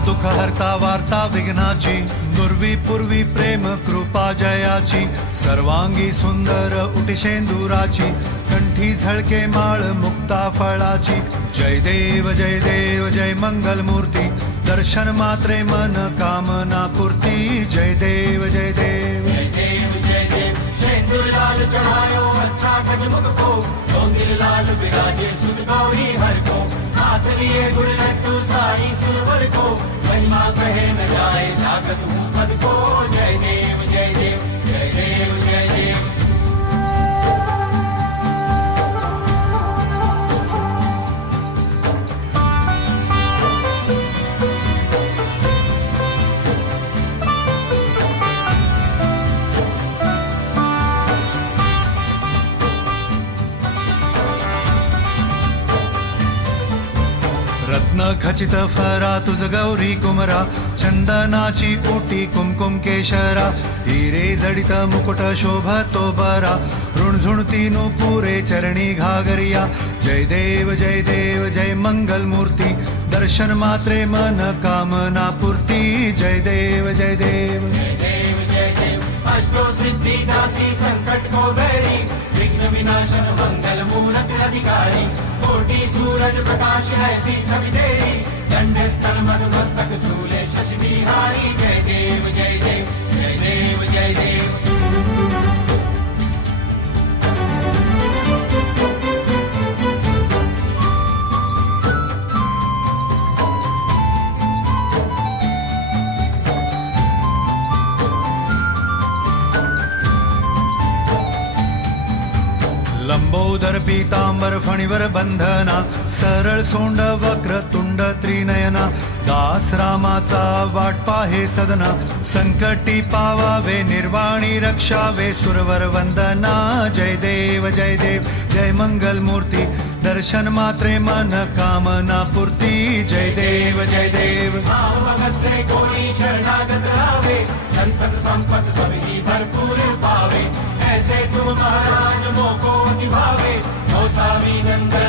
दुःख हरता वार्ता विघ्नाची, नुरवी पूर्वी प्रेम कृपा जयाची, सर्वांगी सुंदर उटिशेंदुराची, कंठी झळके माळ मुक्ता फळाची. जय देव जय मंगल मूर्ती, दर्शन मात्रे मन कामना पूर्ती. जय देव जय देव शेंदूर लाल चढ़ायो अच्छा खजमुख को, डोंगिल लाल बिराजे सुध गौरी हर को, हाथ लिए गुड़ लड्डू साई सुरवर को, महिमा कहे न जाए जागत हूँ पद को. जय देव जय देव जय देव जय देव. रत्न खचित फरा तुझ गौरी कुमरा, चंदनाची ओटी कुमकुम केशरा, हिरे जडित मुकुट शोभतो बरा, ऋणझुणती पुरे चरणी घागरिया. जय देव जय मंगल मूर्ती, दर्शन मात्रे मन कामना पूर्ती. जय देव जय देव जय देव जय देव. अष्टो सिद्धि दासी संकट को बैरी, विघ्न विनाशन मंगल मूरत अधिकारी, कोटि सूरज प्रकाश ऐसी छवि तेरी, दंड स्थल मस्तक झूले शशि बिहारी. जय देव जय देव जय देव जय देव. लंबोदर पीतांबर फणीवर बंधना, सरळ सोंड वक्र तुंड त्रिनयना, दास रामाचा वाट पाहे सदना, संकटी पावावे निर्वाणी रक्षावे सुरवर वंदना. जय देव जय मंगल मूर्ती, दर्शन मात्रे मन कामना पूर्ती. जय देव जय देव. भाव भगत से कोई शरणागत आवे, संतत संपत सभी भरपूर पावे, ऐसे तुम महाराज मोको निभावे, नौसावी नंदन